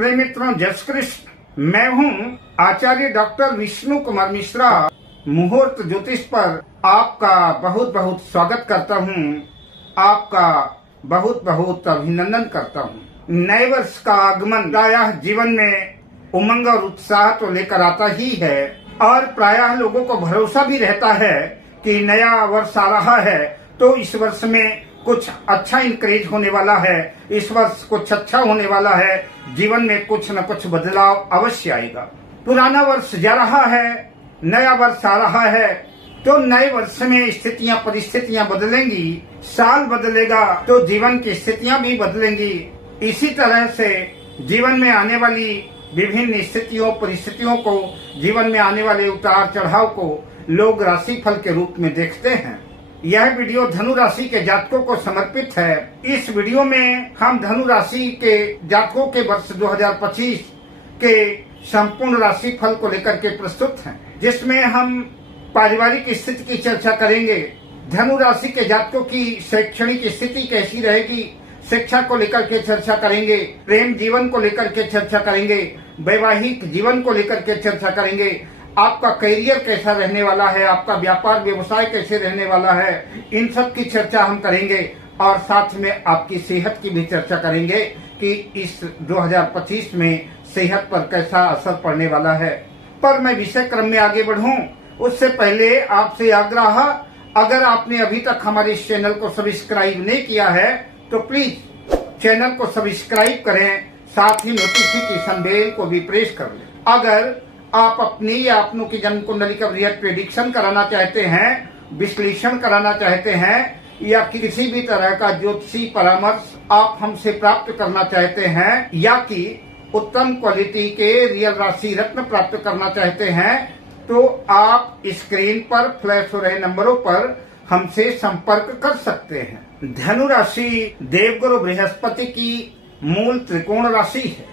प्रिय मित्रों, जय श्री कृष्ण। मैं हूं आचार्य डॉक्टर विष्णु कुमार मिश्रा। मुहूर्त ज्योतिष पर आपका बहुत बहुत स्वागत करता हूं, आपका बहुत बहुत अभिनंदन करता हूं। नए वर्ष का आगमन प्रायः जीवन में उमंग और उत्साह तो लेकर आता ही है और प्रायः लोगों को भरोसा भी रहता है कि नया वर्ष आ रहा है तो इस वर्ष में कुछ अच्छा इंक्रीज होने वाला है, इस वर्ष कुछ अच्छा होने वाला है, जीवन में कुछ न कुछ बदलाव अवश्य आएगा। पुराना वर्ष जा रहा है, नया वर्ष आ रहा है तो नए वर्ष में स्थितियां परिस्थितियां बदलेंगी, साल बदलेगा तो जीवन की स्थितियां भी बदलेंगी। इसी तरह से जीवन में आने वाली विभिन्न स्थितियों परिस्थितियों को, जीवन में आने वाले उतार चढ़ाव को लोग राशिफल के रूप में देखते हैं। यह वीडियो धनु राशि के जातकों को समर्पित है। इस वीडियो में हम धनु राशि के जातकों के वर्ष 2025 के संपूर्ण राशि फल को लेकर के प्रस्तुत हैं, जिसमें हम पारिवारिक स्थिति की चर्चा करेंगे, धनु राशि के जातकों की शैक्षणिक स्थिति कैसी रहेगी, शिक्षा को लेकर के चर्चा करेंगे, प्रेम जीवन को लेकर के चर्चा करेंगे, वैवाहिक जीवन को लेकर के चर्चा करेंगे, आपका करियर कैसा रहने वाला है, आपका व्यापार व्यवसाय कैसे रहने वाला है, इन सब की चर्चा हम करेंगे और साथ में आपकी सेहत की भी चर्चा करेंगे कि इस 2025 में सेहत पर कैसा असर पड़ने वाला है। पर मैं विषय क्रम में आगे बढ़ूं उससे पहले आपसे आग्रह, अगर आपने अभी तक हमारे इस चैनल को सब्सक्राइब नहीं किया है तो प्लीज चैनल को सब्सक्राइब करें, साथ ही नोटिफिकेशन बेल को भी प्रेस कर लें। अगर आप अपनी या अपनों की जन्म कुंडली का बृहद प्रेडिक्शन कराना चाहते हैं, विश्लेषण कराना चाहते हैं या किसी भी तरह का ज्योतिषी परामर्श आप हमसे प्राप्त करना चाहते हैं या कि उत्तम क्वालिटी के रियल राशि रत्न प्राप्त करना चाहते हैं तो आप स्क्रीन पर फ्लैश हो रहे नंबरों पर हमसे संपर्क कर सकते हैं। धनु राशि देवगुरु बृहस्पति की मूल त्रिकोण राशि है।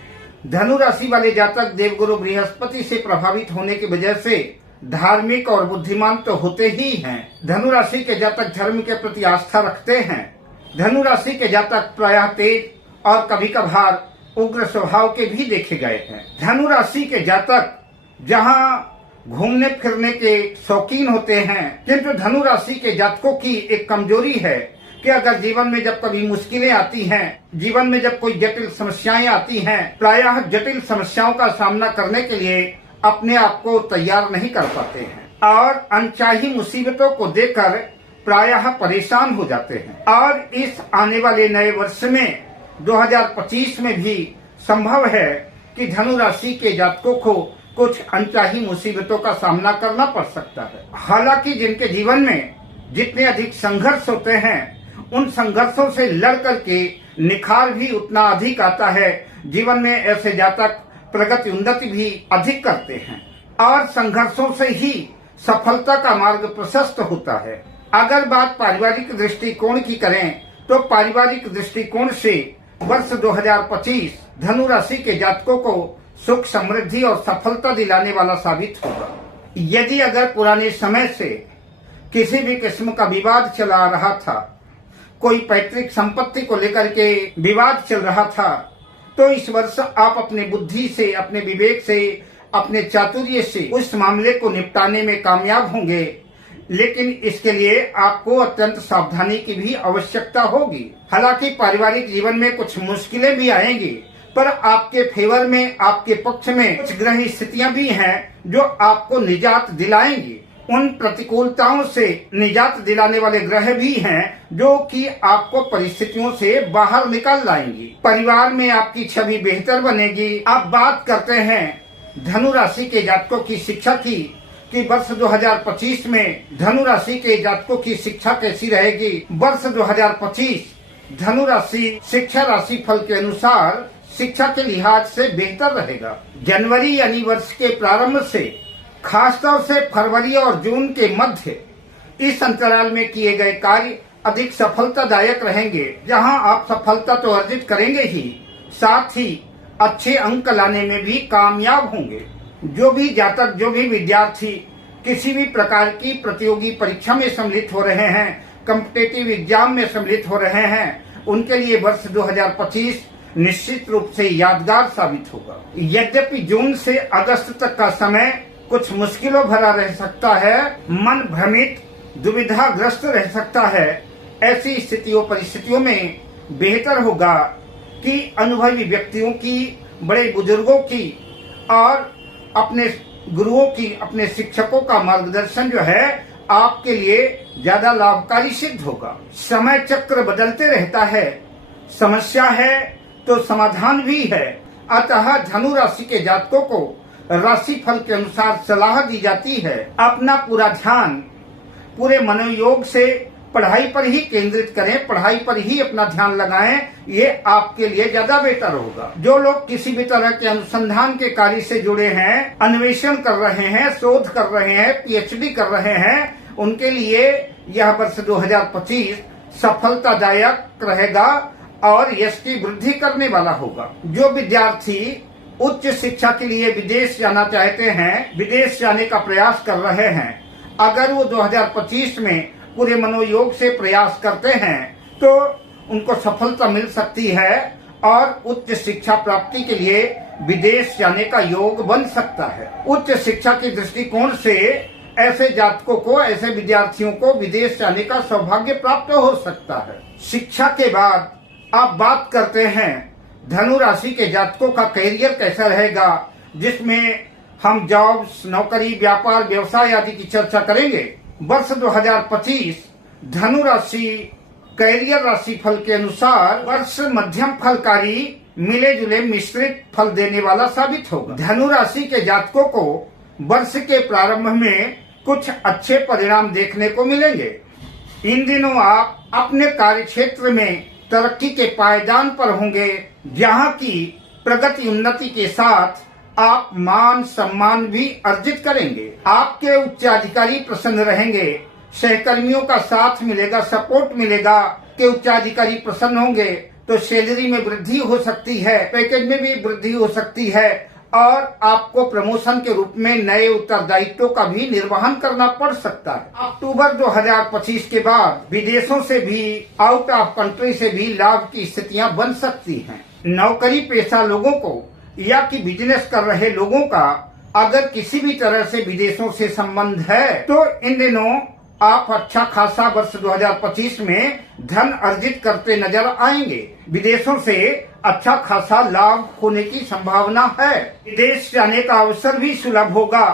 धनु राशि वाले जातक देवगुरु बृहस्पति से प्रभावित होने की वजह से धार्मिक और बुद्धिमान तो होते ही हैं। धनु राशि के जातक धर्म के प्रति आस्था रखते हैं। धनु राशि के जातक प्रायः तेज और कभी कभार उग्र स्वभाव के भी देखे गए हैं। धनु राशि के जातक जहां घूमने फिरने के शौकीन होते हैं, किंतु धनु राशि के जातकों की एक कमजोरी है कि अगर जीवन में जब कभी मुश्किलें आती हैं, जीवन में जब कोई जटिल समस्याएं आती हैं, प्रायः जटिल समस्याओं का सामना करने के लिए अपने आप को तैयार नहीं कर पाते हैं और अनचाही मुसीबतों को देखकर प्रायः परेशान हो जाते हैं। और इस आने वाले नए वर्ष में 2025 में भी संभव है कि धनु राशि के जातकों को कुछ अनचाही मुसीबतों का सामना करना पड़ सकता है। हालांकि जिनके जीवन में जितने अधिक संघर्ष होते हैं, उन संघर्षों से लड़ करके निखार भी उतना अधिक आता है। जीवन में ऐसे जातक प्रगति उन्नति भी अधिक करते हैं और संघर्षों से ही सफलता का मार्ग प्रशस्त होता है। अगर बात पारिवारिक दृष्टिकोण की करें तो पारिवारिक दृष्टिकोण से वर्ष 2025 धनु राशि के जातकों को सुख समृद्धि और सफलता दिलाने वाला साबित होगा। यदि अगर पुराने समय से किसी भी किस्म का विवाद चला रहा था, कोई पैतृक संपत्ति को लेकर के विवाद चल रहा था, तो इस वर्ष आप अपने बुद्धि से, अपने विवेक से, अपने चातुर्य से उस मामले को निपटाने में कामयाब होंगे। लेकिन इसके लिए आपको अत्यंत सावधानी की भी आवश्यकता होगी। हालांकि पारिवारिक जीवन में कुछ मुश्किलें भी आएंगी, पर आपके फेवर में, आपके पक्ष में कुछ ग्रह स्थितियां भी हैं जो आपको निजात दिलाएंगी। उन प्रतिकूलताओं से निजात दिलाने वाले ग्रह भी हैं जो कि आपको परिस्थितियों से बाहर निकाल लाएंगी। परिवार में आपकी छवि बेहतर बनेगी। आप बात करते हैं धनु राशि के जातकों की शिक्षा की कि वर्ष 2025 में धनु राशि के जातकों की शिक्षा कैसी रहेगी। वर्ष 2025 धनु राशि शिक्षा राशि फल के अनुसार शिक्षा के लिहाज से बेहतर रहेगा। जनवरी यानी वर्ष के प्रारंभ से खासतौर से फरवरी और जून के मध्य इस अंतराल में किए गए कार्य अधिक सफलतादायक रहेंगे, जहां आप सफलता तो अर्जित करेंगे ही, साथ ही अच्छे अंक लाने में भी कामयाब होंगे। जो भी जातक, जो भी विद्यार्थी किसी भी प्रकार की प्रतियोगी परीक्षा में सम्मिलित हो रहे हैं, कॉम्पिटिटिव एग्जाम में सम्मिलित हो रहे हैं, उनके लिए वर्ष 2025 निश्चित रूप से यादगार साबित होगा। यद्यपि जून से अगस्त तक का समय कुछ मुश्किलों भरा रह सकता है, मन भ्रमित दुविधाग्रस्त रह सकता है, ऐसी स्थितियों परिस्थितियों में बेहतर होगा कि अनुभवी व्यक्तियों की, बड़े बुजुर्गों की और अपने गुरुओं की, अपने शिक्षकों का मार्गदर्शन जो है आपके लिए ज्यादा लाभकारी सिद्ध होगा। समय चक्र बदलते रहता है, समस्या है तो समाधान भी है। अतः धनु राशि के जातकों को राशि फल के अनुसार सलाह दी जाती है। अपना पूरा ध्यान पूरे मनोयोग से पढ़ाई पर ही केंद्रित करें, पढ़ाई पर ही अपना ध्यान लगाएं, ये आपके लिए ज्यादा बेहतर होगा। जो लोग किसी भी तरह के अनुसंधान के कार्य से जुड़े हैं, अन्वेषण कर रहे हैं, शोध कर रहे हैं, पीएचडी कर रहे हैं, उनके लिए यह वर्ष 2025 सफलतादायक रहेगा और यश की वृद्धि करने वाला होगा। जो विद्यार्थी उच्च शिक्षा के लिए विदेश जाना चाहते हैं, विदेश जाने का प्रयास कर रहे हैं, अगर वो 2025 में पूरे मनोयोग से प्रयास करते हैं तो उनको सफलता मिल सकती है और उच्च शिक्षा प्राप्ति के लिए विदेश जाने का योग बन सकता है। उच्च शिक्षा के दृष्टिकोण से ऐसे जातकों को, ऐसे विद्यार्थियों को विदेश जाने का सौभाग्य प्राप्त हो सकता है। शिक्षा के बाद आप बात करते हैं धनु राशि के जातकों का करियर कैसा रहेगा, जिसमें हम जॉब्स, नौकरी, व्यापार, व्यवसाय आदि की चर्चा करेंगे। वर्ष 2025 धनु राशि कैरियर राशि फल के अनुसार वर्ष मध्यम फलकारी, मिले जुले मिश्रित फल देने वाला साबित होगा। धनु राशि के जातकों को वर्ष के प्रारंभ में कुछ अच्छे परिणाम देखने को मिलेंगे। इन दिनों आप अपने कार्य क्षेत्र में तरक्की के पायदान पर होंगे, जहां की प्रगति उन्नति के साथ आप मान सम्मान भी अर्जित करेंगे। आपके उच्चाधिकारी प्रसन्न रहेंगे, सहकर्मियों का साथ मिलेगा, सपोर्ट मिलेगा कि उच्चाधिकारी प्रसन्न होंगे तो सैलरी में वृद्धि हो सकती है, पैकेज में भी वृद्धि हो सकती है और आपको प्रमोशन के रूप में नए उत्तरदायित्वों का भी निर्वहन करना पड़ सकता है। अक्टूबर 2025 के बाद विदेशों से भी, आउट ऑफ कंट्री से भी लाभ की स्थितियां बन सकती हैं। नौकरी पेशा लोगों को या कि बिजनेस कर रहे लोगों का अगर किसी भी तरह से विदेशों से संबंध है तो इन दिनों आप अच्छा खासा वर्ष 2025 में धन अर्जित करते नजर आएंगे। विदेशों से अच्छा खासा लाभ होने की संभावना है। विदेश जाने का अवसर भी सुलभ होगा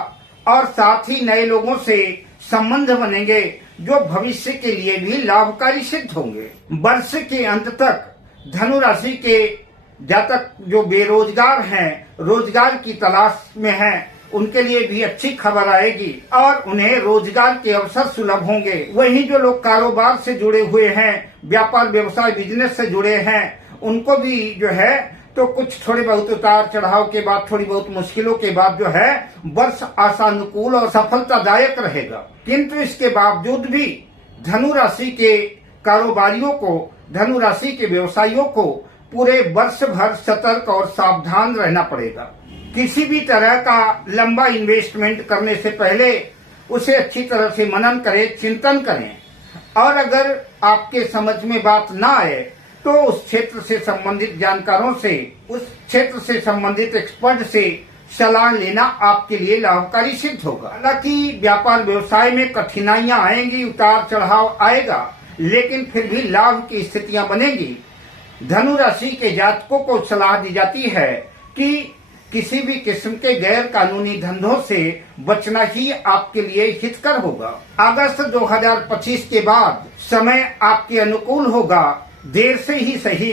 और साथ ही नए लोगों से संबंध बनेंगे जो भविष्य के लिए भी लाभकारी सिद्ध होंगे। वर्ष के अंत तक धनु राशि के जातक जो बेरोजगार हैं, रोजगार की तलाश में हैं, उनके लिए भी अच्छी खबर आएगी और उन्हें रोजगार के अवसर सुलभ होंगे। वहीं जो लोग कारोबार से जुड़े हुए हैं, व्यापार व्यवसाय बिजनेस से जुड़े हैं, उनको भी जो है तो कुछ थोड़े बहुत उतार चढ़ाव के बाद, थोड़ी बहुत मुश्किलों के बाद जो है वर्ष आशानुकूल और सफलतादायक रहेगा। किंतु इसके बावजूद भी धनु राशि के कारोबारियों को, धनु राशि के व्यवसायियों को पूरे वर्ष भर सतर्क और सावधान रहना पड़ेगा। किसी भी तरह का लंबा इन्वेस्टमेंट करने से पहले उसे अच्छी तरह से मनन करें, चिंतन करें और अगर आपके समझ में बात ना आए तो उस क्षेत्र से संबंधित जानकारों से, उस क्षेत्र से संबंधित एक्सपर्ट से सलाह लेना आपके लिए लाभकारी सिद्ध होगा। हालांकि व्यापार व्यवसाय में कठिनाइयां आएंगी, उतार चढ़ाव आएगा, लेकिन फिर भी लाभ की स्थितियां बनेगी। धनु राशि के जातकों को सलाह दी जाती है कि किसी भी किस्म के गैर कानूनी धंधों से बचना ही आपके लिए हितकर होगा। अगस्त 2025 के बाद समय आपके अनुकूल होगा। देर से ही सही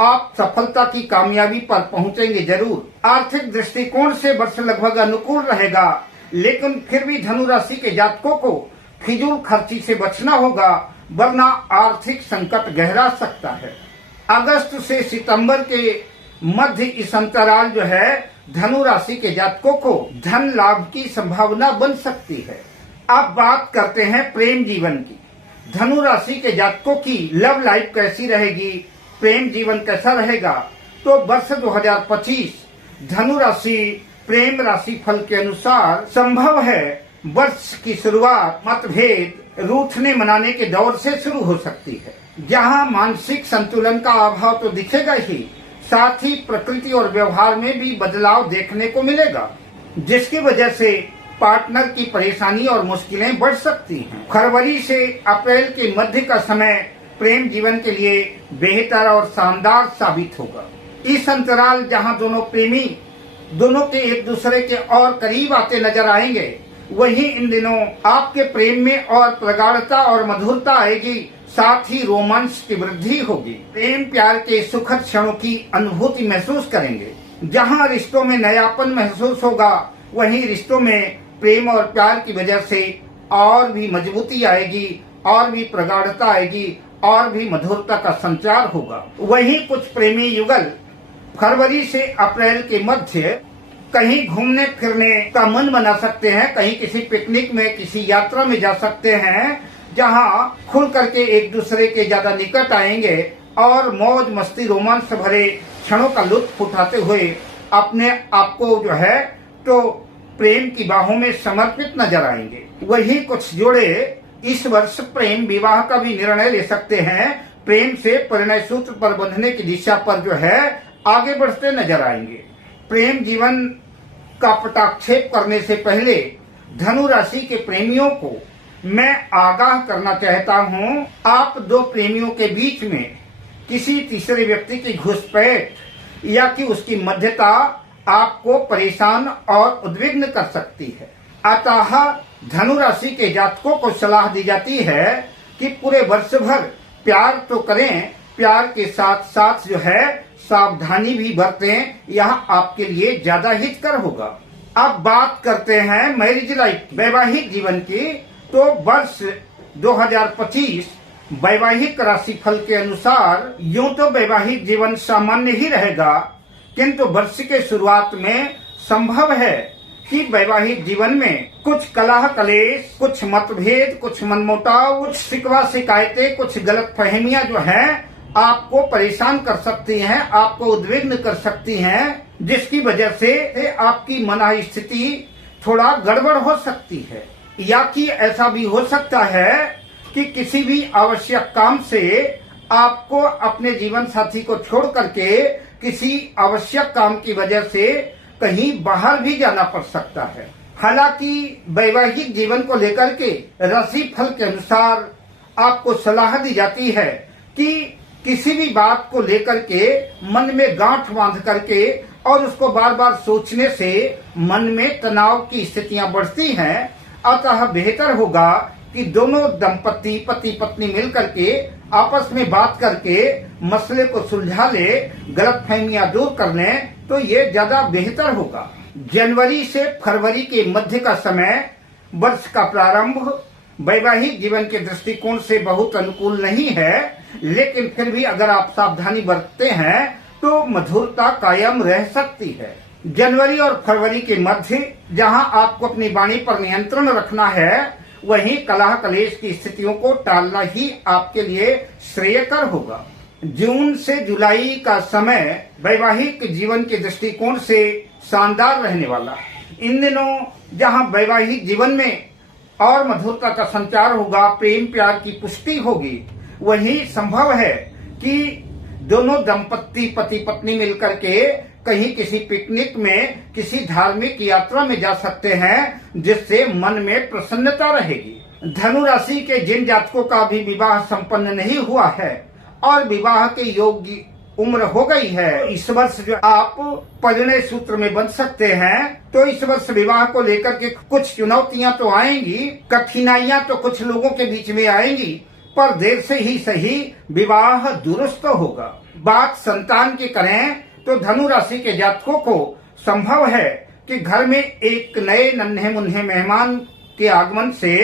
आप सफलता की कामयाबी पर पहुंचेंगे जरूर। आर्थिक दृष्टिकोण से वर्ष लगभग अनुकूल रहेगा, लेकिन फिर भी धनु राशि के जातकों को फिजूल खर्ची से बचना होगा, वरना आर्थिक संकट गहरा सकता है। अगस्त से सितंबर के मध्य इस अंतराल जो है धनु राशि के जातकों को धन लाभ की संभावना बन सकती है। अब बात करते हैं प्रेम जीवन की। धनु राशि के जातकों की लव लाइफ कैसी रहेगी, प्रेम जीवन कैसा रहेगा? तो वर्ष 2025 धनु राशि प्रेम राशि फल के अनुसार संभव है वर्ष की शुरुआत मतभेद, रूठने मनाने के दौर से शुरू हो सकती है, जहां मानसिक संतुलन का अभाव तो दिखेगा ही, साथ ही प्रकृति और व्यवहार में भी बदलाव देखने को मिलेगा, जिसकी वजह से पार्टनर की परेशानी और मुश्किलें बढ़ सकती हैं। फरवरी से अप्रैल के मध्य का समय प्रेम जीवन के लिए बेहतर और शानदार साबित होगा। इस अंतराल जहां दोनों प्रेमी दोनों के एक दूसरे के और करीब आते नजर आएंगे, वहीं इन दिनों आपके प्रेम में और प्रगाढ़ता और मधुरता आएगी, साथ ही रोमांस की वृद्धि होगी। प्रेम प्यार के सुखद क्षणों की अनुभूति महसूस करेंगे। जहां रिश्तों में नयापन महसूस होगा, वहीं रिश्तों में प्रेम और प्यार की वजह से और भी मजबूती आएगी, और भी प्रगाढ़ता आएगी, और भी मधुरता का संचार होगा। वहीं कुछ प्रेमी युगल फरवरी से अप्रैल के मध्य कहीं घूमने फिरने का मन बना सकते हैं, कहीं किसी पिकनिक में, किसी यात्रा में जा सकते हैं, जहां खुल करके एक दूसरे के ज्यादा निकट आएंगे और मौज मस्ती रोमांस भरे क्षणों का लुत्फ उठाते हुए अपने आप को जो है तो प्रेम की बाहों में समर्पित नजर आएंगे। वही कुछ जोड़े इस वर्ष प्रेम विवाह का भी निर्णय ले सकते हैं। प्रेम से परिणय सूत्र पर बंधने की दिशा पर जो है आगे बढ़ते नजर आएंगे। प्रेम जीवन का पटाक्षेप करने से पहले धनु राशि के प्रेमियों को मैं आगाह करना चाहता हूं, आप दो प्रेमियों के बीच में किसी तीसरे व्यक्ति की घुसपैठ या कि उसकी मध्यता आपको परेशान और उद्विग्न कर सकती है। अतः धनु राशि के जातकों को सलाह दी जाती है कि पूरे वर्ष भर प्यार तो करें, प्यार के साथ साथ जो है सावधानी भी बरतें, यह आपके लिए ज्यादा हितकर होगा। अब बात करते हैं मैरिज लाइफ, वैवाहिक जीवन की। तो वर्ष 2025 वैवाहिक राशिफल के अनुसार यूं तो वैवाहिक जीवन सामान्य ही रहेगा, किंतु वर्ष के शुरुआत में संभव है कि वैवाहिक जीवन में कुछ कलह कलेश, कुछ मतभेद, कुछ मनमुटाव, कुछ शिकवा शिकायतें, कुछ गलतफहमियां जो हैं आपको परेशान कर सकती हैं, आपको उद्विग्न कर सकती हैं, जिसकी वजह से आपकी मन स्थिति थोड़ा गड़बड़ हो सकती है। या कि ऐसा भी हो सकता है कि किसी भी आवश्यक काम से आपको अपने जीवन साथी को छोड़ करके किसी आवश्यक काम की वजह से कहीं बाहर भी जाना पड़ सकता है। हालांकि वैवाहिक जीवन को लेकर के राशि फल के अनुसार आपको सलाह दी जाती है कि किसी भी बात को लेकर के मन में गांठ बांध करके और उसको बार बार सोचने से मन में तनाव की स्थितियां बढ़ती हैं। अतः बेहतर होगा कि दोनों दंपति पति पत्नी मिलकर के आपस में बात करके मसले को सुलझा ले, गलतफहमियां दूर कर लें, तो ये ज्यादा बेहतर होगा। जनवरी से फरवरी के मध्य का समय वर्ष का प्रारंभ वैवाहिक जीवन के दृष्टिकोण से बहुत अनुकूल नहीं है, लेकिन फिर भी अगर आप सावधानी बरतते हैं तो मधुरता कायम रह सकती है। जनवरी और फरवरी के मध्य जहां आपको अपनी वाणी पर नियंत्रण रखना है, वहीं कलह कलेश की स्थितियों को टालना ही आपके लिए श्रेयकर होगा। जून से जुलाई का समय वैवाहिक जीवन के दृष्टिकोण से शानदार रहने वाला है। इन दिनों जहां वैवाहिक जीवन में और मधुरता का संचार होगा, प्रेम प्यार की पुष्टि होगी, वहीं संभव है कि दोनों दंपति पति पत्नी मिलकर के कहीं किसी पिकनिक में, किसी धार्मिक यात्रा में जा सकते हैं, जिससे मन में प्रसन्नता रहेगी। धनु राशि के जिन जातकों का भी विवाह संपन्न नहीं हुआ है और विवाह के योग्य उम्र हो गई है, इस वर्ष जो आप परिणय सूत्र में बंध सकते हैं, तो इस वर्ष विवाह को लेकर के कुछ चुनौतियां तो आएंगी, कठिनाइयां तो कुछ लोगों के बीच में आएंगी, पर देर से ही सही विवाह दुरुस्त होगा। बात संतान की करें तो धनु राशि के जातकों को संभव है कि घर में एक नए नन्हे मुन्ने मेहमान के आगमन से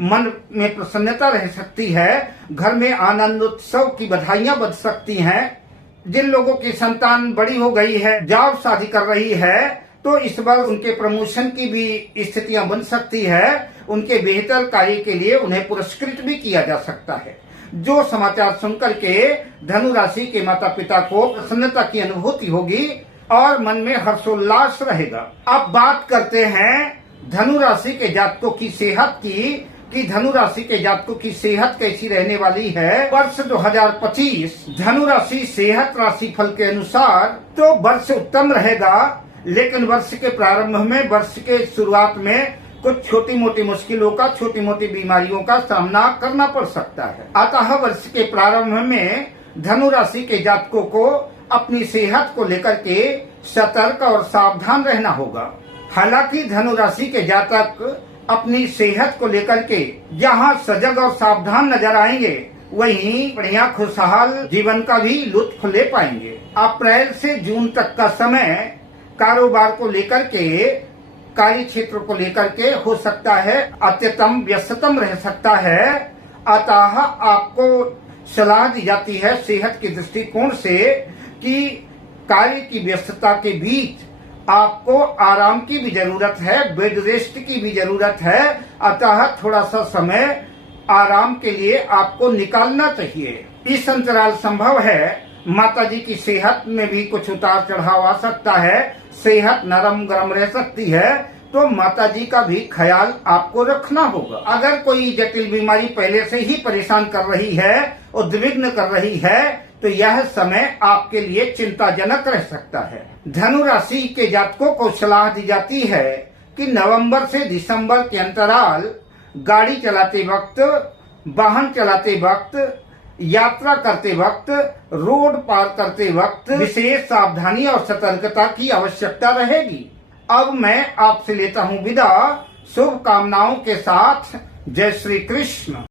मन में प्रसन्नता रह सकती है, घर में आनंद उत्सव की बधाइयां बज सकती हैं। जिन लोगों की संतान बड़ी हो गई है, जॉब शादी कर रही है, तो इस बार उनके प्रमोशन की भी स्थितियां बन सकती है। उनके बेहतर कार्य के लिए उन्हें पुरस्कृत भी किया जा सकता है। जो समाचार सुनकर के धनु राशि के माता पिता को प्रसन्नता की अनुभूति होगी और मन में हर्षोल्लास रहेगा। अब बात करते हैं धनु राशि के जातकों की सेहत की, कि धनु राशि के जातकों की सेहत कैसी रहने वाली है वर्ष 2025 धनु राशि सेहत राशि फल के अनुसार तो वर्ष उत्तम रहेगा, लेकिन वर्ष के प्रारंभ में, वर्ष के शुरुआत में कुछ छोटी मोटी मुश्किलों का, छोटी मोटी बीमारियों का सामना करना पड़ सकता है। अतः वर्ष के प्रारंभ में धनु राशि के जातकों को अपनी सेहत को लेकर के सतर्क और सावधान रहना होगा। हालांकि धनु राशि के जातक अपनी सेहत को लेकर के जहां सजग और सावधान नजर आएंगे, वहीं बढ़िया खुशहाल जीवन का भी लुत्फ ले पाएंगे। अप्रैल से जून तक का समय कारोबार को लेकर के, कार्य क्षेत्र को लेकर के हो सकता है अत्यतम व्यस्ततम रह सकता है। अतः आपको सलाह दी जाती है सेहत के दृष्टिकोण से कि कार्य की व्यस्तता के बीच आपको आराम की भी जरूरत है, बेड रेस्ट की भी जरूरत है। अतः थोड़ा सा समय आराम के लिए आपको निकालना चाहिए। इस अंतराल संभव है माताजी की सेहत में भी कुछ उतार चढ़ाव आ सकता है, सेहत नरम गरम रह सकती है, तो माताजी का भी ख्याल आपको रखना होगा। अगर कोई जटिल बीमारी पहले से ही परेशान कर रही है, उद्विग्न कर रही है, तो यह समय आपके लिए चिंताजनक रह सकता है। धनु राशि के जातकों को सलाह दी जाती है कि नवंबर से दिसंबर के अंतराल गाड़ी चलाते वक्त, वाहन चलाते वक्त, यात्रा करते वक्त, रोड पार करते वक्त विशेष सावधानी और सतर्कता की आवश्यकता रहेगी। अब मैं आपसे लेता हूँ विदा, शुभकामनाओं के साथ। जय श्री कृष्ण।